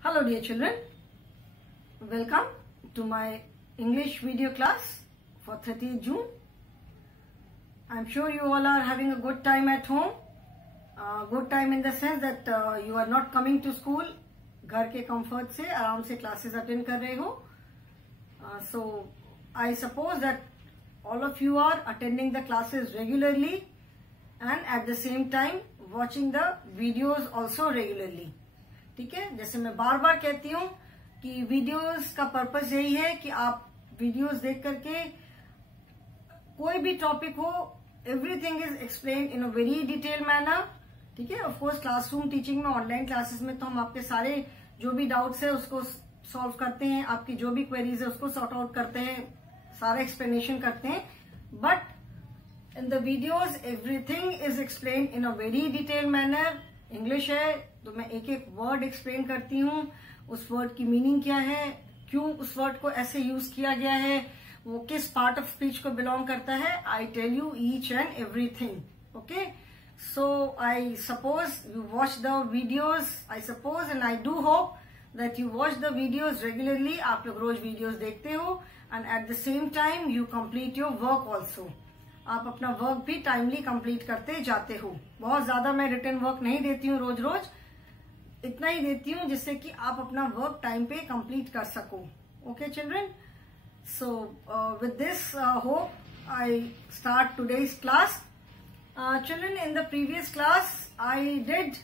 Hello dear children, welcome to my English video class for 30th June. I'm sure you all are having a good time at home. Good time in the sense that you are not coming to school. घर के comfort से आराम से classes attend कर रहे हो. So I suppose that all of you are attending the classes regularly and at the same time watching the videos also regularly. ठीक है, जैसे मैं बार बार कहती हूँ कि वीडियोस का पर्पस यही है कि आप वीडियोस देख करके कोई भी टॉपिक हो, everything is explain in a very detail manner. ठीक है, ऑफ कोर्स क्लासरूम टीचिंग में, ऑनलाइन क्लासेस में तो हम आपके सारे जो भी डाउट्स है उसको सॉल्व करते हैं, आपकी जो भी क्वेरीज है उसको सॉर्ट आउट करते हैं, सारा एक्सप्लेनेशन करते हैं. But in the videos everything is explain in a very detail manner. English है तो मैं एक एक वर्ड एक्सप्लेन करती हूँ, उस वर्ड की मीनिंग क्या है, क्यों उस वर्ड को ऐसे यूज किया गया है, वो किस पार्ट ऑफ स्पीच को बिलोंग करता है. I tell you each and everything. Okay, so I suppose you watch the videos. I suppose and I do hope that you watch the videos regularly. आप लोग रोज वीडियोज देखते हो and at the same time you complete your work also. आप अपना work भी timely complete करते जाते हो. बहुत ज्यादा मैं रिटन वर्क नहीं देती हूँ रोज रोज, इतना ही देती हूँ जिससे कि आप अपना वर्क टाइम पे कंप्लीट कर सको. Okay children, so with this hope I start today's class. Children, in the previous class I did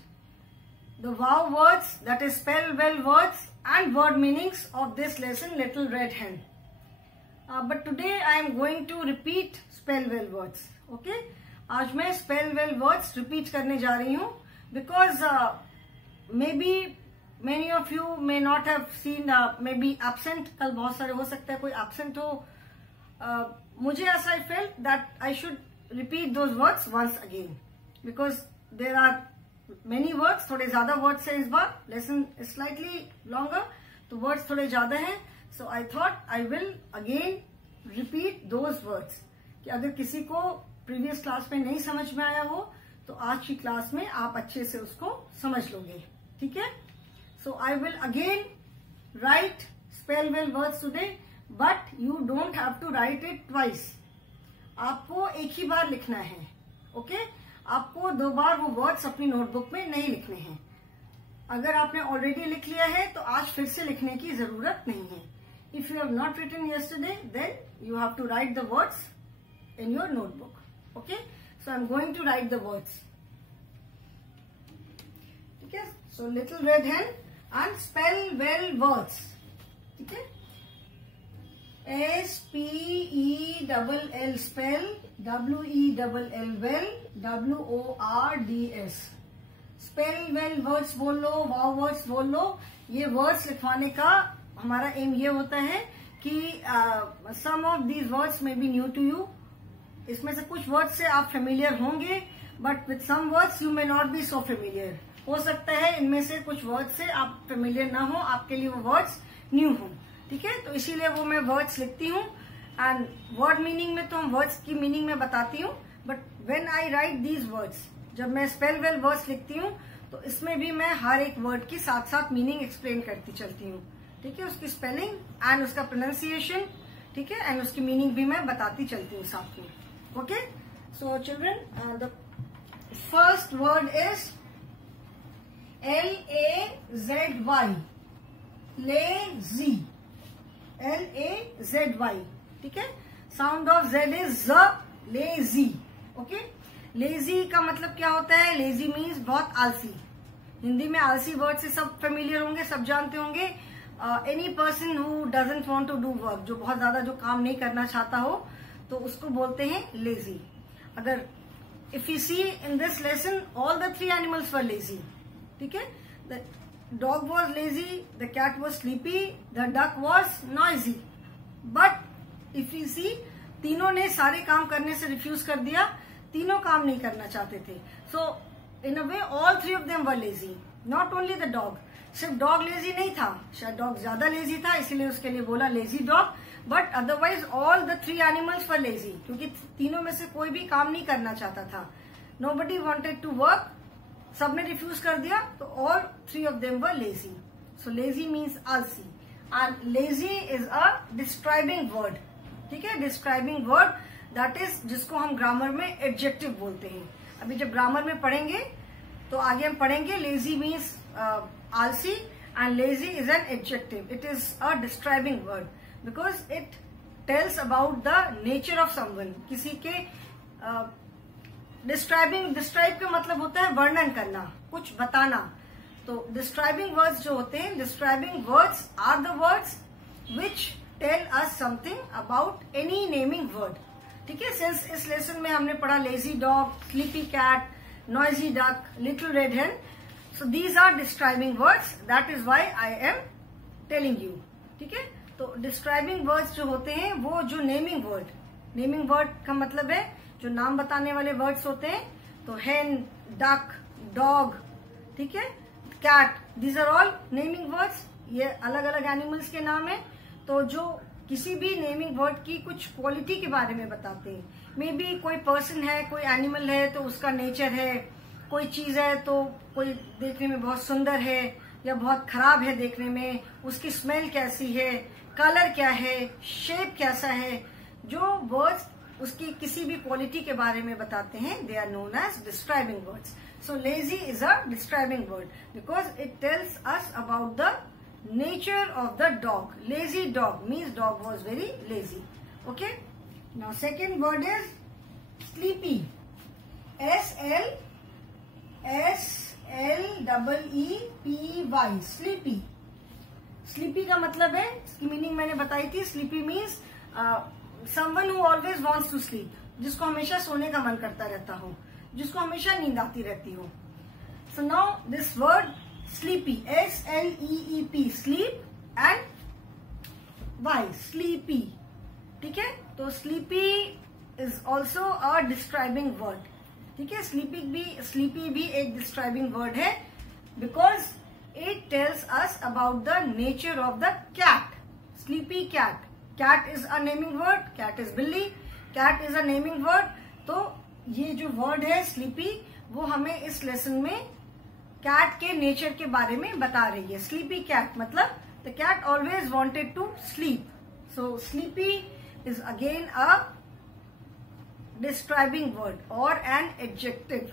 the wow words, that is spell well words and word meanings of this lesson little red hand. But today I am going to repeat spell well words. Okay? आज मैं spell well words repeat करने जा रही हूँ because maybe many of you may not have seen maybe absent. कल बहुत सारे हो सकता है कोई absent हो. मुझे ऐसा I felt that I should repeat those words once again because there are many words. थोड़े ज्यादा words है इस बार. Lesson is slightly longer, तो words थोड़े ज्यादा हैं. So I thought I will again repeat those words. कि अगर किसी को previous class में नहीं समझ में आया हो तो आज की क्लास में आप अच्छे से उसको समझ लोगे. ठीक है? So I will again write spell well words today, but you don't have to write it twice. आपको एक ही बार लिखना है. ओके? आपको दो बार वो वर्ड्स अपनी नोटबुक में नहीं लिखने हैं. अगर आपने ऑलरेडी लिख लिया है तो आज फिर से लिखने की जरूरत नहीं है. If you have not written yesterday, then you have to write the words in your notebook. Okay? So I'm going to write the words. Okay? So little red hen and spell well words. Okay? S-P-E-L-L spell, W-E-L-L well, W-O-R-D-S. Spell well words बोल लो, वाव words बोल लो. ये words लिखवाने का हमारा M ये होता है कि some of these words may be new to you. इसमें से कुछ वर्ड्स से आप फेमिलियर होंगे, but with some words you may not be so familiar. हो सकता है इनमें से कुछ वर्ड्स से आप फेमिलियर ना हो, आपके लिए वो वर्ड्स न्यू हो. ठीक है, तो इसीलिए वो मैं वर्ड्स लिखती हूँ. एंड वर्ड मीनिंग में तो हम वर्ड्स की मीनिंग में बताती हूँ, but when I right these words, जब मैं स्पेल वेल वर्ड्स लिखती हूँ तो इसमें भी मैं हर एक वर्ड की साथ साथ मीनिंग एक्सप्लेन करती चलती हूँ. ठीक है, उसकी स्पेलिंग एंड उसका प्रोनाउंसिएशन, ठीक है, एंड उसकी मीनिंग भी मैं बताती चलती हूँ साथ में. Okay, so children, the first word is L-A-Z-Y, lazy. L-A-Z-Y. ठीक है, sound of Z is Z, lazy. Okay, lazy का मतलब क्या होता है? लेजी मीन्स बहुत आलसी. हिंदी में आलसी वर्ड से सब फेमिलियर होंगे, सब जानते होंगे. Any person who doesn't want to do work, जो बहुत ज्यादा जो काम नहीं करना चाहता हो तो उसको बोलते हैं लेजी. अगर if you see in this lesson all the three animals were lazy. ठीक है, the dog was lazy, the cat was sleepy, the duck was noisy. But if you see, तीनों ने सारे काम करने से रिफ्यूज कर दिया. तीनों काम नहीं करना चाहते थे. So in a way all three of them were lazy. Not only the dog. सिर्फ डॉग लेजी नहीं था, शायद डॉग ज्यादा लेजी था इसलिए उसके लिए बोला lazy dog, but otherwise all the three animals were lazy, क्योंकि तीनों में से कोई भी काम नहीं करना चाहता था. नोबडी वांटेड टू वर्क, सबने रिफ्यूज कर दिया, तो all three of them were lazy. So lazy means आलसी, and lazy is a describing word. ठीक है, describing word that is जिसको हम ग्रामर में एडजेक्टिव बोलते हैं. अभी जब ग्रामर में पढ़ेंगे तो आगे हम पढ़ेंगे lazy means आलसी and lazy is an adjective. It is a describing word because it tells about the nature of someone. किसी के describe का मतलब होता है वर्णन करना, कुछ बताना. तो describing words जो होते हैं, describing words are the words which tell us something about any naming word. ठीक है, since इस लेसन में हमने पढ़ा lazy dog, sleepy cat, noisy duck, little red hen. So these are describing words. That is why I am telling you. ठीक है, तो describing words जो होते हैं वो जो naming word का मतलब है जो नाम बताने वाले words होते हैं. तो hen, duck, dog, ठीक है, cat, these are all naming words. ये अलग अलग animals के नाम है. तो जो किसी भी नेमिंग वर्ड की कुछ क्वालिटी के बारे में बताते हैं. मे बी कोई पर्सन है, कोई एनिमल है तो उसका नेचर है, कोई चीज है तो कोई देखने में बहुत सुंदर है या बहुत खराब है देखने में, उसकी स्मेल कैसी है, कलर क्या है, शेप कैसा है. जो वर्ड्स उसकी किसी भी क्वालिटी के बारे में बताते हैं, they are known as describing words. So lazy is a describing word because it tells us about the nature of the dog. Lazy dog means dog was very lazy. Okay, now second word is sleepy. S-L-E-P-Y, sleepy. Sleepy का मतलब है, इसकी meaning मैंने बताई थी. Sleepy means someone who always wants to sleep, जिसको हमेशा सोने का मन करता रहता हो, जिसको हमेशा नींद आती रहती हो. So now this word sleepy, S-L-E-E-P, sleep and why sleepy. ठीक है, तो sleepy is also a describing word. ठीक है, sleepy भी एक describing word है because it tells us about the nature of the cat. Sleepy cat. Cat is a naming word. Cat is बिल्ली. Cat is a naming word. तो ये जो word है sleepy वो हमें इस लेसन में कैट के नेचर के बारे में बता रही है. स्लीपी कैट मतलब the cat always wanted to sleep. So sleepy is again a describing word और एन एडजेक्टिव.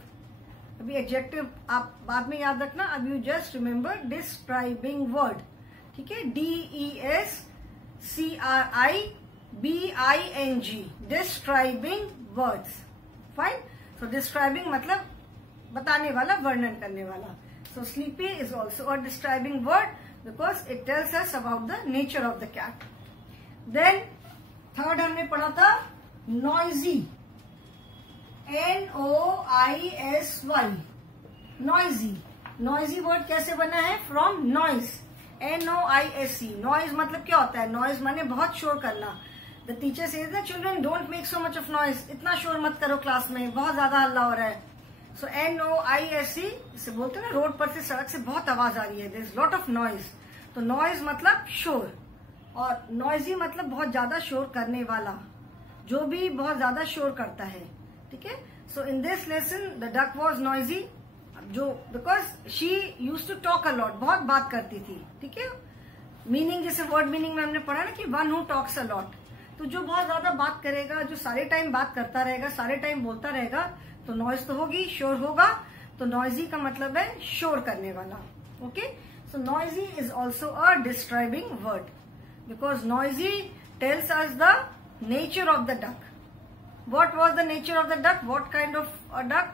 अभी एडजेक्टिव आप बाद में याद रखना. अब you just remember describing word. ठीक है, DESCRIBING, describing words. Fine. So describing मतलब बताने वाला, वर्णन करने वाला. So sleepy is also a describing word because it tells us about the nature of the cat. Then third हमने पढ़ा था noisy, NOISY, noisy. Noisy word कैसे बना है? From noise, NOISE. नॉइज मतलब क्या होता है? नॉइज माने बहुत शोर करना. The teacher says that children don't make so much of noise. इतना शोर मत करो क्लास में, बहुत ज्यादा हल्ला हो रहा है. सो NOISE, इसे बोलते हैं ना रोड पर से, सड़क से बहुत आवाज आ रही है, there is lot of noise. तो नॉइज मतलब शोर और नॉइजी मतलब बहुत ज्यादा शोर करने वाला, जो भी बहुत ज्यादा शोर करता है. ठीक है, so in this lesson the duck was noisy जो because she use to talk a lot, बहुत बात करती थी. ठीक है, मीनिंग जैसे वर्ड मीनिंग में हमने पढ़ा ना कि one who talks a lot. तो जो बहुत ज्यादा बात करेगा, जो सारे टाइम बात करता रहेगा, सारे टाइम बोलता रहेगा, तो नॉइज तो होगी, शोर होगा. तो नॉइजी का मतलब है शोर करने वाला. Okay, so noisy is also a describing word because noisy tells us the nature of the duck. What was the nature of the duck? What kind of a duck?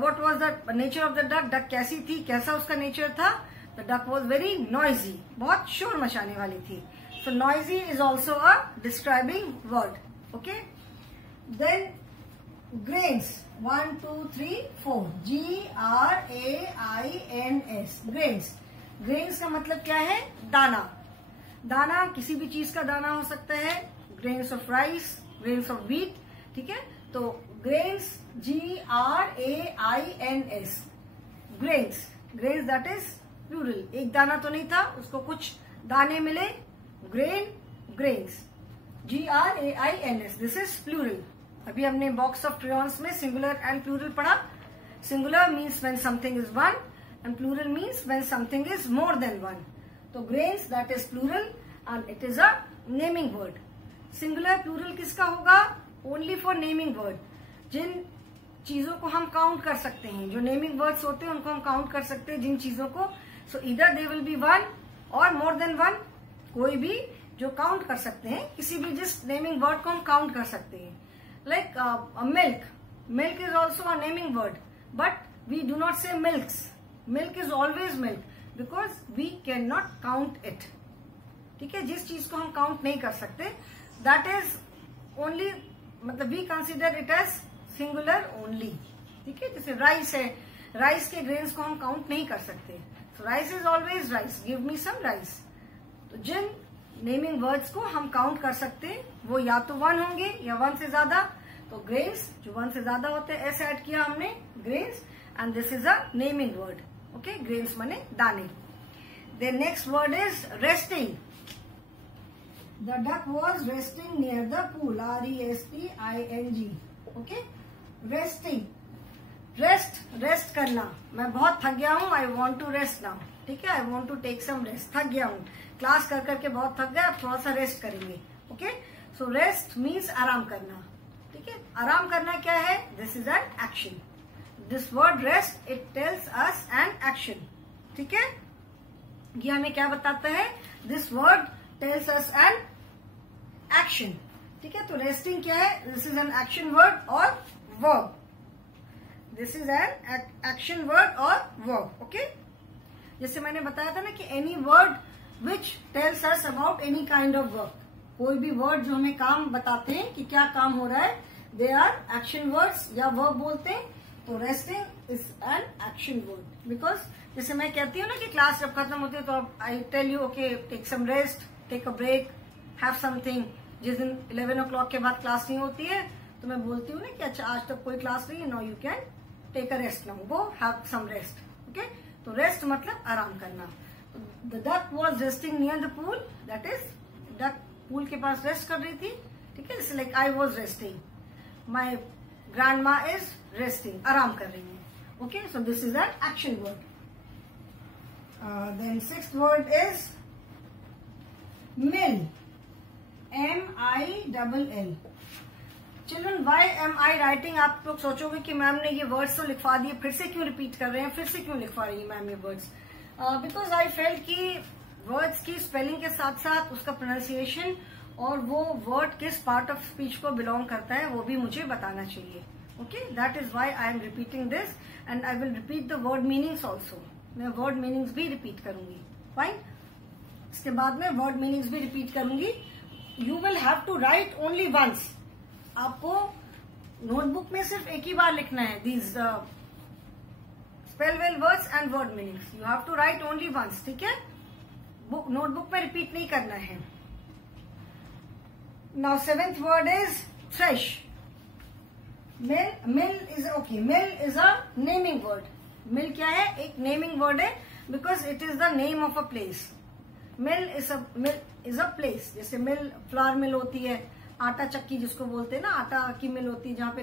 What was the nature of the duck? Duck कैसी थी, कैसा उसका nature था? The duck was very noisy, बहुत शोर मचाने वाली थी. So noisy is also a describing word. Okay. Then grains. 1, 2, 3, 4. GRAINS. Grains. Grains का मतलब क्या है? दाना. दाना किसी भी चीज का दाना हो सकता है. Grains of rice, grains of wheat. ठीक है, तो grains GRAINS, grains. Grains that is plural. एक दाना तो नहीं था, उसको कुछ दाने मिले, grain, grains. GRAINS, this is plural. अभी हमने बॉक्स ऑफ क्रेयॉन्स में सिंगुलर एंड प्लूरल पढ़ा. Singular means when something is one and plural means when something is more than one. तो grains that is plural and it is a naming word. Singular plural किसका होगा? Only for naming word. जिन चीजों को हम count कर सकते हैं, जो नेमिंग वर्ड्स होते हैं उनको हम काउंट कर सकते हैं, जिन चीजों को. सो इधर दे विल बी वन और मोर देन वन, कोई भी जो काउंट कर सकते हैं, किसी भी जिस नेमिंग वर्ड को हम काउंट कर सकते हैं. Like milk. Milk is also a naming word, but we do not say milks. Milk is always milk because we can not count it. ठीक है, जिस चीज को हम काउंट नहीं कर सकते दैट इज ओनली, मतलब we consider it as singular only. ठीक है, जैसे राइस है, राइस के ग्रेन्स को हम काउंट नहीं कर सकते. So rice is always rice, give me some rice. तो जिन नेमिंग वर्ड्स को हम काउंट कर सकते हैं वो या तो वन होंगे या वन से ज्यादा. तो ग्रेन्स जो वन से ज्यादा होते हैं, ऐसे ऐड किया हमने grains, and this is a naming word. Okay, grains माने दाने. Then next word is resting. The duck was resting near the pool. RESTING. Okay, resting. Rest करना. मैं बहुत थक गया हूँ, I want to rest now. ठीक है, I want to take some rest. थक गया हूँ, क्लास कर करके बहुत थक गया, अब थोड़ा सा रेस्ट करेंगे. ओके, सो रेस्ट मीन्स आराम करना. ठीक है, आराम करना क्या है? This is an action. This word rest it tells us an action. ठीक है, ये हमें क्या बताता है? This word tells us an action. ठीक है, तो रेस्टिंग क्या है? This is an action word और verb. This is an action word और वर्ब. ओके, जैसे मैंने बताया था ना कि any word which tells us about any kind of work. कोई भी वर्ड जो हमें काम बताते हैं कि क्या काम हो रहा है, दे आर एक्शन वर्ड्स या वर्ब बोलते हैं. तो resting is an action word. Because जैसे मैं कहती हूँ ना कि क्लास जब खत्म होती है तो I tell you okay take some rest, take a break, have something. जिस दिन 11 o'clock के बाद क्लास नहीं होती है तो मैं बोलती हूँ ना कि अच्छा आज तक कोई क्लास नहीं है, now you can take a rest, now go have some rest. Okay, तो रेस्ट मतलब आराम करना. The duck was resting near the pool. That is duck pool के पास रेस्ट कर रही थी. ठीक है, जैसे like I was resting, my grandma is resting, आराम कर रही है. Okay, so this is an action word. Then sixth word is mill. MILL. Children, why M I writing? आप लोग सोचोगे कि मैम ने ये वर्ड्स तो लिखवा दिए, फिर से क्यों रिपीट कर रहे हैं, फिर से क्यों लिखवा रही है मैम ये वर्ड्स? बिकॉज आई फेल्ट कि वर्ड्स की स्पेलिंग के साथ साथ उसका प्रोनाउंसिएशन और वो वर्ड किस पार्ट ऑफ स्पीच को बिलोंग करता है वो भी मुझे बताना चाहिए. Okay, that is why I am repeating this and I will repeat the word meanings also. मैं वर्ड मीनिंग्स भी रिपीट करूंगी. फाइन, इसके बाद में वर्ड मीनिंग्स भी रिपीट करूंगी. You will have to write only once. आपको नोटबुक में सिर्फ एक ही बार लिखना है these spell well words and word meanings. You have to write only once. ठीक है, नोटबुक में रिपीट नहीं करना है. Now seventh word is fresh. Mill is okay, mill is a naming word. Mill क्या है? एक नेमिंग वर्ड है because it is the name of a place. Mill is a place. जैसे मिल, फ्लावर मिल होती है, आटा चक्की जिसको बोलते हैं ना, आटा की मिल होती है जहां पे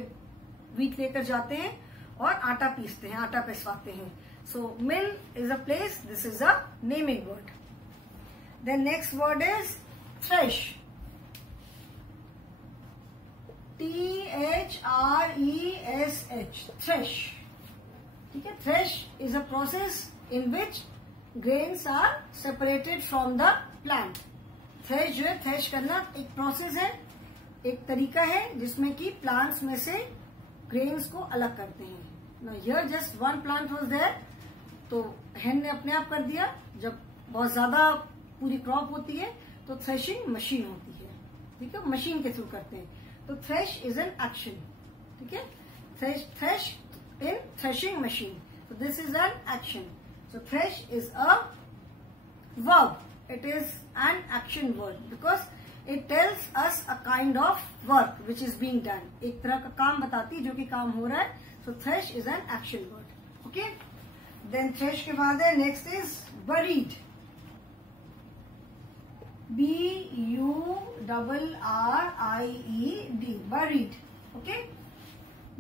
व्हीट लेकर जाते हैं और आटा पीसते हैं, आटा पिसवाते हैं. So mill is a place. This is a naming word. Then next word is thresh. THRESH. Thresh. ठीक है, thresh is a process in which grains are separated from the plant. Thresh जो है, थ्रेश करना एक process है, एक तरीका है जिसमें कि प्लांट्स में से ग्रेन्स को अलग करते हैं. Now here just one plant was there, तो हैंड ने अपने आप कर दिया. जब बहुत ज्यादा पूरी क्रॉप होती है तो थ्रेशिंग मशीन होती है. ठीक है, मशीन के थ्रू करते हैं. तो थ्रेश इज एन एक्शन. ठीक है, thresh in threshing machine. So this is an action. So thresh is a verb. It is an action word because it tells us a kind of work which is being done. एक तरह का काम बताती है जो कि काम हो रहा है. So thresh is an action word. Okay. Then thresh के बाद है next is buried. BURRIED. Buried. Okay.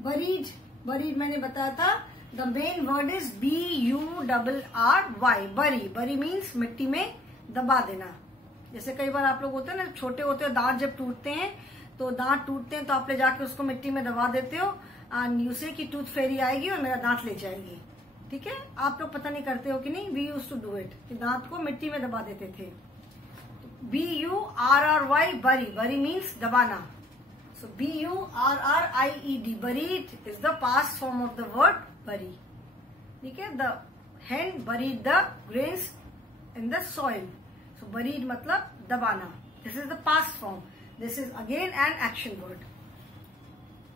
Buried मैंने बताया था. The main word is BURRY. Bury. Bury means मिट्टी में दबा देना। जैसे कई बार आप लोग होते हैं ना, छोटे होते हैं, दांत जब टूटते हैं तो दांत टूटते हैं तो आप ले जाके उसको मिट्टी में दबा देते हो एंड यू से कि टूथ फेरी आएगी और मेरा दांत ले जाएगी। ठीक है, आप लोग पता नहीं करते हो कि नहीं, we use to do it, कि दांत को मिट्टी में दबा देते थे। BURRY, बरी, बरी मीन्स दबाना। सो BURRIED, buried is the past form of the word bury। ठीक है, the hen buried the grains in the soil। So buried मतलब दबाना। This is the past form। This is again an action word।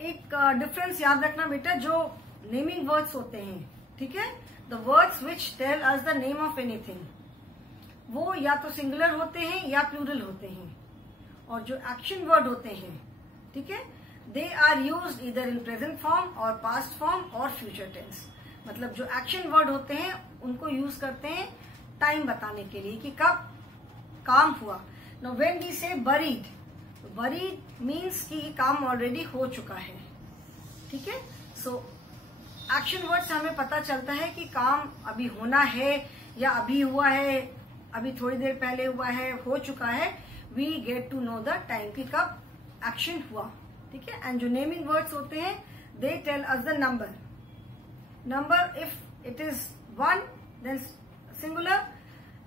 एक difference याद रखना बेटा, जो naming words होते हैं, ठीक है, the words which tell us the name of anything, वो या तो सिंगुलर होते हैं या प्लूरल होते हैं। और जो एक्शन वर्ड होते हैं, ठीक है, they are used either in present form और पास्ट फॉर्म और फ्यूचर टेंस। मतलब जो एक्शन वर्ड होते हैं उनको यूज करते हैं टाइम बताने के लिए कि कब काम हुआ। नाउ व्हेन वी से बरीड, बरीड मीन्स कि काम ऑलरेडी हो चुका है। ठीक है, सो एक्शन वर्ड से हमें पता चलता है कि काम अभी होना है या अभी हुआ है, अभी थोड़ी देर पहले हुआ है, हो चुका है। We get to know the time कि कब एक्शन हुआ। ठीक है, एंड जो नेमिंग वर्ड्स होते हैं they tell us the number. Number if it is 1 then singular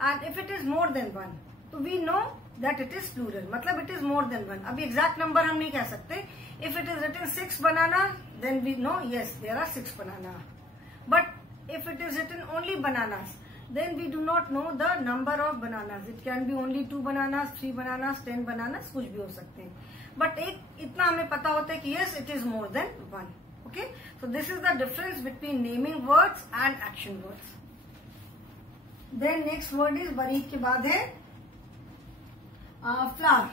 and if it is more than 1 तो we know that it is plural, मतलब इट इज मोर देन 1। अभी exact number हम नहीं कह सकते। If it is written 6 banana then we know yes there are 6 banana, but if it is written only bananas then we do not know the number of bananas। it can be only 2 bananas, 3 bananas, 10 bananas, कुछ भी हो सकते हैं। but एक इतना हमें पता होता है कि yes it is more than 1। okay, so this is the difference between naming words and action words। then next word is buried के बाद है flour,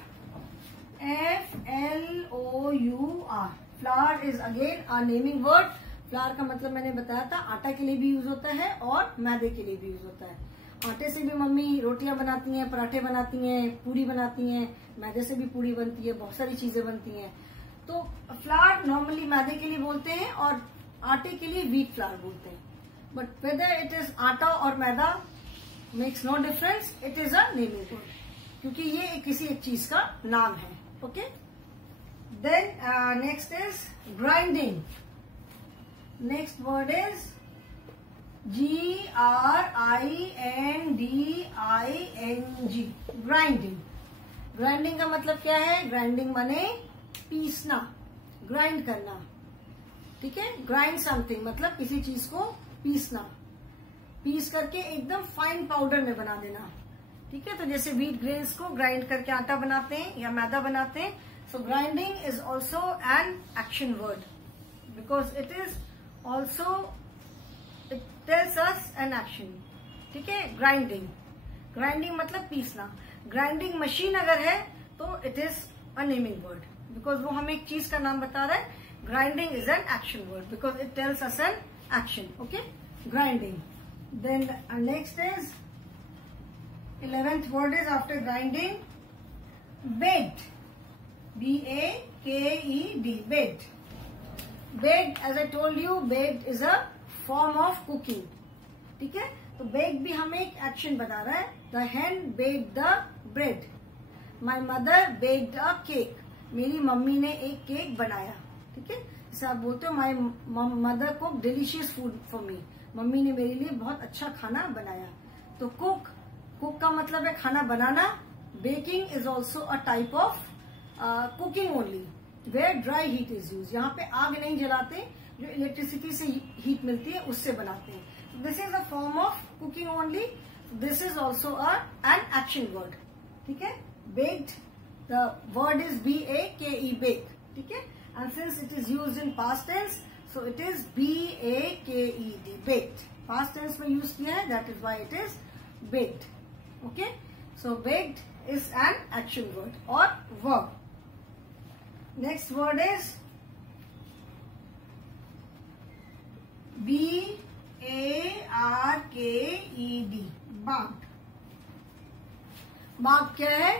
FLOUR। Flower is again a naming word. Flower का मतलब मैंने बताया था, आटा के लिए भी यूज होता है और मैदे के लिए भी यूज होता है। आटे से भी मम्मी रोटियां बनाती हैं, पराठे बनाती हैं, पूरी बनाती हैं, मैदे से भी पूरी बनती है, बहुत सारी चीजें बनती हैं। तो फ्लावर नॉर्मली मैदे के लिए बोलते हैं और आटे के लिए व्हीट फ्लावर बोलते हैं। बट वेदर इट इज आटा और मैदा makes no difference, it is a naming word, क्योंकि ये किसी एक चीज का नाम है। Okay, then next is grinding। next word is GRINDING, grinding। grinding का मतलब क्या है? grinding माने पीसना, ग्राइंड करना। ठीक है, ग्राइंड समथिंग मतलब किसी चीज को पीसना, पीस करके एकदम फाइन पाउडर में बना देना। ठीक है, तो जैसे व्हीट ग्रेन्स को ग्राइंड करके आटा बनाते हैं या मैदा बनाते हैं। So grinding is also an action word because it is also, it tells us an action। ठीक है, grinding, grinding मतलब पीसना। grinding मशीन अगर है तो it is a naming word because वो हमें एक चीज का नाम बता रहा है। grinding is an action word because it tells us an action। okay, grinding। then next is 11th word is after grinding baked, BAKED, baked। baked as I told you, baked is a form of cooking। ठीक है, तो baked भी हमें एक action बता रहा है। the hen baked the bread, my mother baked a cake, मेरी मम्मी ने एक केक बनाया। ठीक है, जैसे आप बोलते हो my mother cooked delicious food for me, mummy ने मेरे लिए बहुत अच्छा खाना बनाया। तो cook का मतलब है खाना बनाना। baking is also a type of cooking only where dry heat is use, यहाँ पे आग नहीं जलाते, जो इलेक्ट्रिसिटी से हीट मिलती है उससे बनाते हैं। This is a form of cooking only. This is also an action word. ठीक है, baked, the word is BAKE, bake. ठीक है, and since it is use in past tense so it is BAKED, baked. Past tense में use किया है, that is why it is baked. Okay, so baked is an action word और verb. Next word is BARKED, barked। bark क्या है?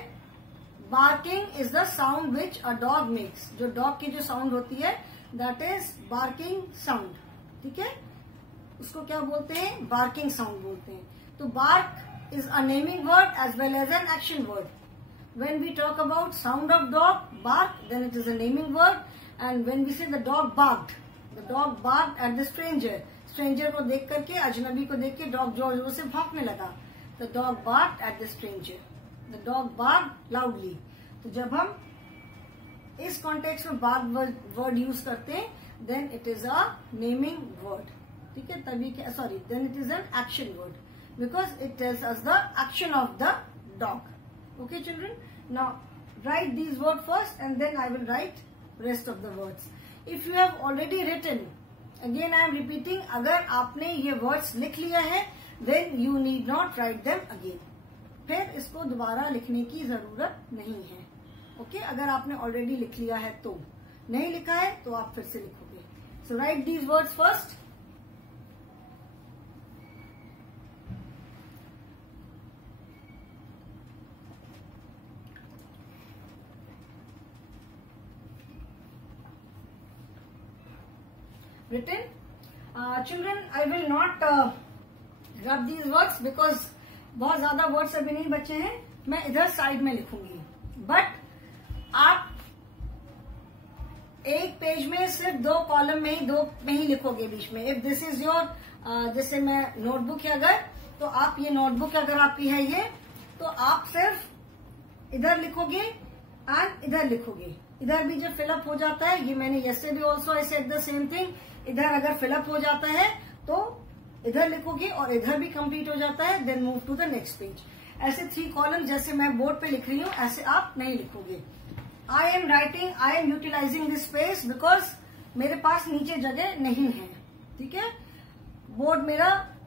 barking is the sound which a dog makes। जो dog की जो sound होती है that is barking sound। ठीक है, उसको क्या बोलते हैं? barking sound बोलते हैं। तो bark is a naming word as well as an action word. When we talk about sound of dog bark, then it is a naming word. And when we say the dog barked at the stranger, stranger को देख करके, अजनबी को देख के dog जोर जोर से भौंकने लगा. The dog barked at the stranger. The dog barked loudly. तो जब हम इस कॉन्टेक्स्ट में bark वर्ड यूज करते हैं, then it is a naming word. ठीक है, तभी क्या, sorry, then it is an action word because it tells us the action of the dog. Okay, children. Now write these words first, and then I will write rest of the words. If you have already written, again I am repeating, अगर आपने ये words लिख लिया है, then you need not write them again. फिर इसको दोबारा लिखने की जरूरत नहीं है. ओके, अगर आपने ऑलरेडी लिख लिया है तो. नहीं लिखा है तो आप फिर से लिखोगे. So write these words first. Written. Children, I will not rub these words because बहुत ज्यादा वर्ड्स अभी नहीं बचे हैं. मैं इधर साइड में लिखूंगी, बट आप एक पेज में सिर्फ 2 कॉलम में ही लिखोगे बीच में. इफ दिस इज योर, जैसे मैं नोटबुक है अगर, तो आप ये नोटबुक अगर आपकी है ये, तो आप सिर्फ इधर लिखोगे एंड इधर लिखोगे. इधर भी जब फिलअप हो जाता है, ये मैंने yesterday also I said the same thing, इधर अगर फिलअप हो जाता है तो इधर लिखोगे और इधर भी कंप्लीट हो जाता है, then move to the next page. ऐसे 3 कॉलम जैसे मैं बोर्ड पे लिख रही हूँ, ऐसे आप नहीं लिखोगे. I am utilising this space because मेरे पास नीचे जगह नहीं है. ठीक है,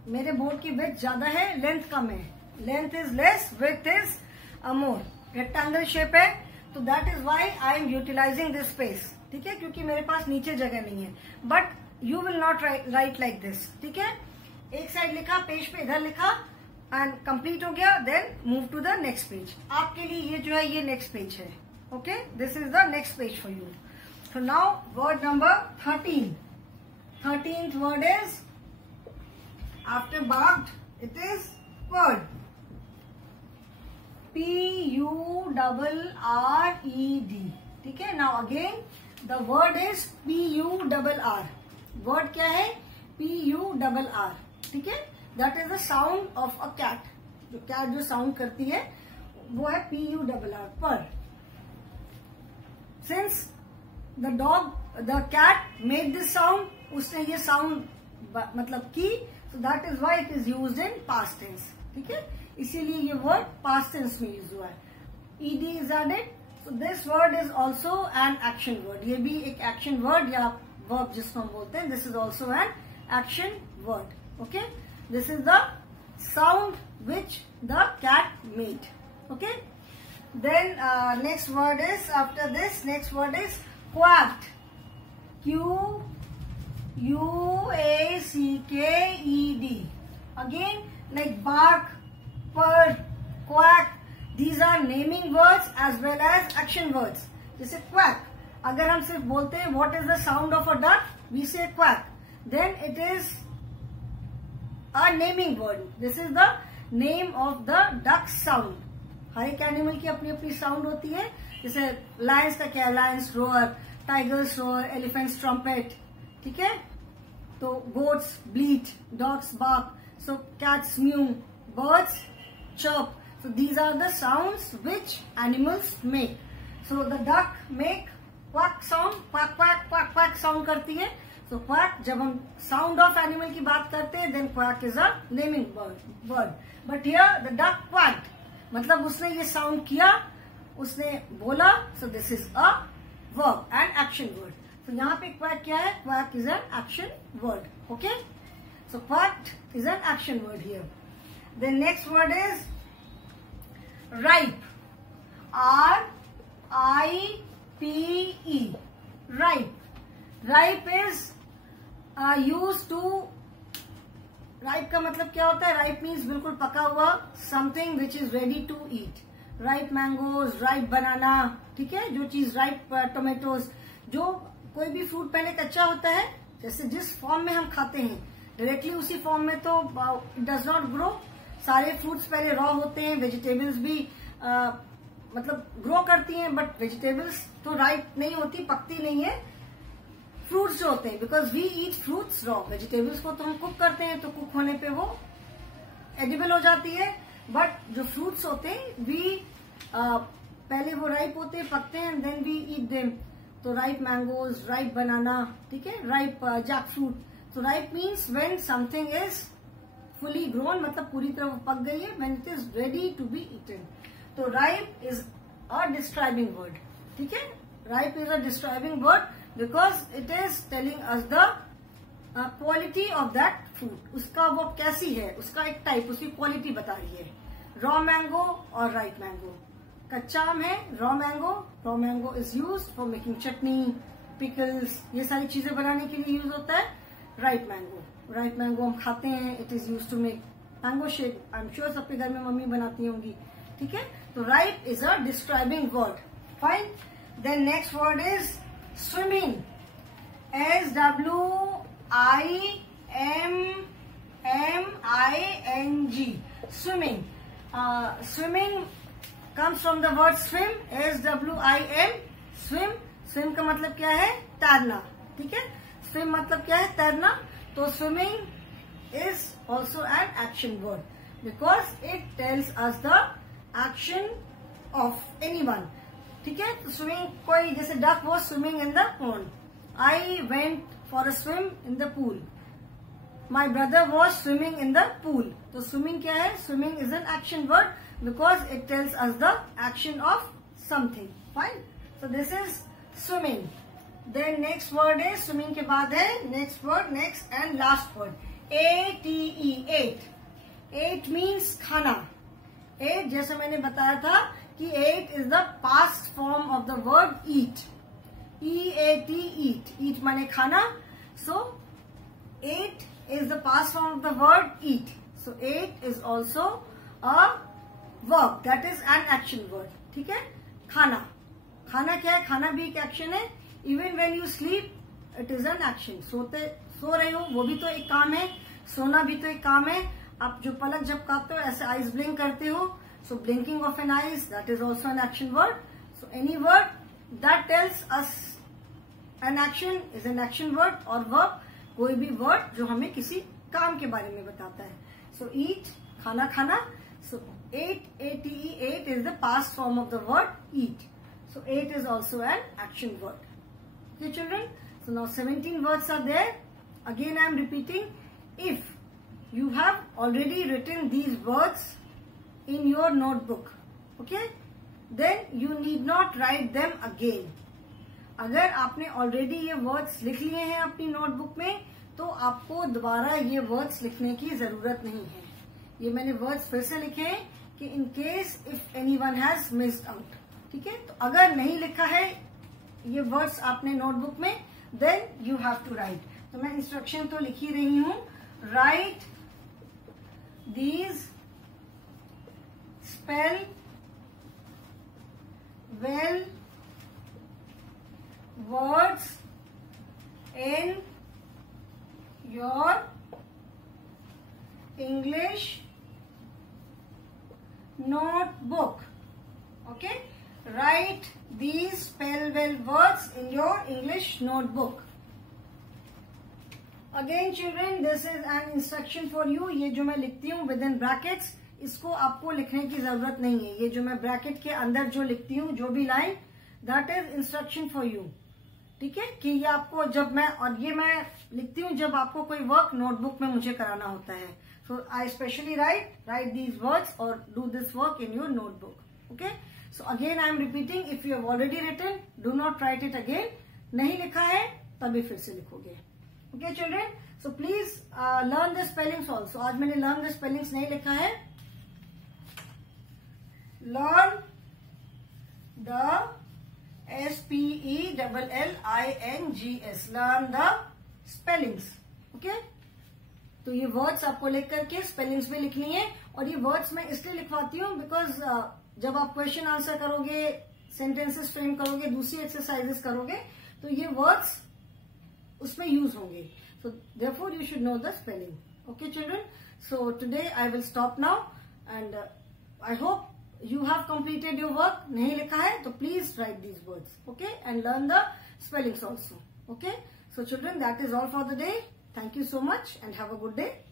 मेरे बोर्ड की विड्थ ज्यादा है, लेंथ कम है. Length is less, width is more. Rectangle shape है, तो that is why I am utilising this space. ठीक है, क्योंकि मेरे पास नीचे जगह नहीं है. But you will not write like this. ठीक है, एक साइड लिखा, पेज पे इधर लिखा एंड कंप्लीट हो गया, then move to the next page. आपके लिए ये जो है ये नेक्स्ट पेज है. Okay, this is the next page for you. So now word number 13. 13th word is after barked, it is word. P-U-R-R-E-D. ठीक है, now again the word is P-U-R-R. Word क्या है? P-U-R-R. ठीक है, that is the sound of a cat. जो cat जो sound करती है वो है P-U-R-R. Purr since the cat made this sound, उसने ये साउंड मतलब की, so that is why it is used in past tense. ठीक है, इसीलिए ये वर्ड पास्ट टेंस में यूज हुआ है. ed is added, so this word is also an action word. ये भी एक एक्शन वर्ड या वर्ब जिसको हम बोलते हैं. This is also an action word. Okay, this is the sound which the cat made. Okay, then next word is, after this next word is quacked. Q-U-A-C-K-E-D. Again, like bark, purr, quack, these are naming words as well as action words. जैसे quack, अगर हम सिर्फ बोलते हैं what is the sound of a duck, we say quack. Then it is a naming word. This is the name of the duck sound. हर एक animal की अपनी अपनी साउंड होती है. जैसे लायंस का क्या है? Lions roar, tigers roar, elephants trumpet. ठीक है, तो goats bleat, dogs bark, so cats mew, birds chirp. So these are the sounds which animals make. So the duck make quack sound, quack quack quack quack sound करती है. So quack, जब हम sound of animal की बात करते हैं, then quack is a naming word. But here the duck quacked, मतलब उसने ये sound किया, उसने बोला. So this is a verb and action word. So यहाँ पे quack क्या है? Quack is an action word. Okay? So quacked is an action word here. The next word is ripe. R-I-P-E. Ripe. Ripe is used to. Ripe का मतलब क्या होता है? Ripe means बिल्कुल पका हुआ, something which is ready to eat. Ripe mangoes, ripe banana. ठीक है, जो चीज ripe tomatoes, जो कोई भी फ्रूट पहले कच्चा होता है, जैसे जिस फॉर्म में हम खाते हैं डायरेक्टली उसी फॉर्म में तो it does not grow. सारे फ्रूट्स पहले रॉ होते हैं, वेजिटेबल्स भी मतलब ग्रो करती हैं, बट वेजिटेबल्स तो राइप नहीं होती, पकती नहीं है। फ्रूट्स जो होते हैं, because we eat fruits raw, vegetables को तो हम कुक करते हैं, तो कुक होने पे वो एडिबल हो जाती है। बट जो फ्रूट्स होते हैं वी पहले वो राइप होते हैं, पकते हैं, देन वी ईट देम। तो राइप मैंगोज, राइप बनाना, ठीक है, राइप जैक फ्रूट। तो ripe means when something is fully grown, मतलब पूरी तरह पक गई है, when it is ready to be eaten. तो ripe is a describing word, ठीक है, ripe is a describing word because it is telling us the quality of that fruit, उसका वो कैसी है, उसका एक टाइप, उसकी क्वालिटी बता रही है। रॉ मैंगो और राइप मैंगो, कच्चा आम है raw mango is used for making chutney, pickles, ये सारी चीजें बनाने के लिए यूज होता है। राइप मैंगो हम खाते हैं, it is use to make mango shake, I am sure सबके घर में मम्मी बनाती होंगी, ठीक है। तो ripe is a describing word, fine. Then next word is swimming, SWIMMING, swimming. Swimming comes from the word swim, SWIM, swim का मतलब क्या है, तैरना, ठीक है। swim मतलब क्या है, तैरना। तो swimming is also an action word because it tells us the action of anyone, ठीक है। तो swimming, कोई जैसे duck was swimming in the pond, I went for a swim in the pool, my brother was swimming in the pool। तो swimming क्या है, swimming is an action word because it tells us the action of something, fine। so this is swimming। then next word is, swimming के बाद है next word, next and last word, ATE, ate means खाना। ate जैसा मैंने बताया था कि ate is the past form of the word eat, EAT, eat माने खाना। so ate is the past form of the word eat, so ate is also a verb, that is an action word, ठीक है। खाना क्या है, खाना भी एक एक्शन है। Even when you sleep it is an action, सो रहे हो वो भी तो एक काम है, सोना भी तो एक काम है। आप जो पलक झपकाते हो, ऐसे आईज ब्लिंक करते हो, so blinking of an eyes, that is also an action word. So any word that tells us an action is an action word, और वर्ब कोई भी वर्ड जो हमें किसी काम के बारे में बताता है। सो ईट, खाना। सो ate, ate is the past form of the word eat, so ate is also an action word, okay children। so now 17 words are there, again I am repeating, if you have already written these words in your notebook, okay, then you need not write them again। अगर आपने already ये words लिख लिए हैं अपनी notebook में, तो आपको दोबारा ये वर्ड्स लिखने की जरूरत नहीं है। ये मैंने वर्ड्स फिर से लिखे हैं कि in case if anyone has missed out, ठीक है। तो अगर नहीं लिखा है ये वर्ड्स आपने नोटबुक में, then you have to write. तो मैं इंस्ट्रक्शन तो लिख ही रही हूं, write these spell well words in your English notebook, okay, write these spell well words in your English notebook। again children, this is an instruction for you। ये जो मैं लिखती हूँ विद इन ब्रैकेट्स, इसको आपको लिखने की जरूरत नहीं है। ये जो मैं ब्रैकेट के अंदर जो लिखती हूँ, जो भी line, that is instruction for you, ठीक है। कि ये आपको जब मैं, और ये मैं लिखती हूँ जब आपको कोई वर्क नोटबुक में मुझे कराना होता है। So I specially write these words और do this work in your notebook, okay. So again I am repeating, if you have already written, do not write it again. नहीं लिखा है तभी फिर से लिखोगे, okay children. So please learn the spellings also. आज मैंने लर्न द स्पेलिंग्स नहीं लिखा है, learn the SPELLINGS, learn the spellings, okay। तो ये वर्ड्स आपको लिख करके स्पेलिंग्स भी लिखनी है। और ये वर्ड्स मैं इसलिए लिखवाती हूँ बिकॉज जब आप क्वेश्चन आंसर करोगे, सेंटेंसेस फ्रेम करोगे, दूसरी एक्सरसाइजेस करोगे, तो ये वर्ड्स उसमें यूज होंगे। So therefore you should know the spelling, okay children। so today I will stop now। and I hope you have completed your work. नहीं लिखा है तो please write these words, okay, and learn the spellings also, okay. So children, that is all for the day. Thank you so much and have a good day.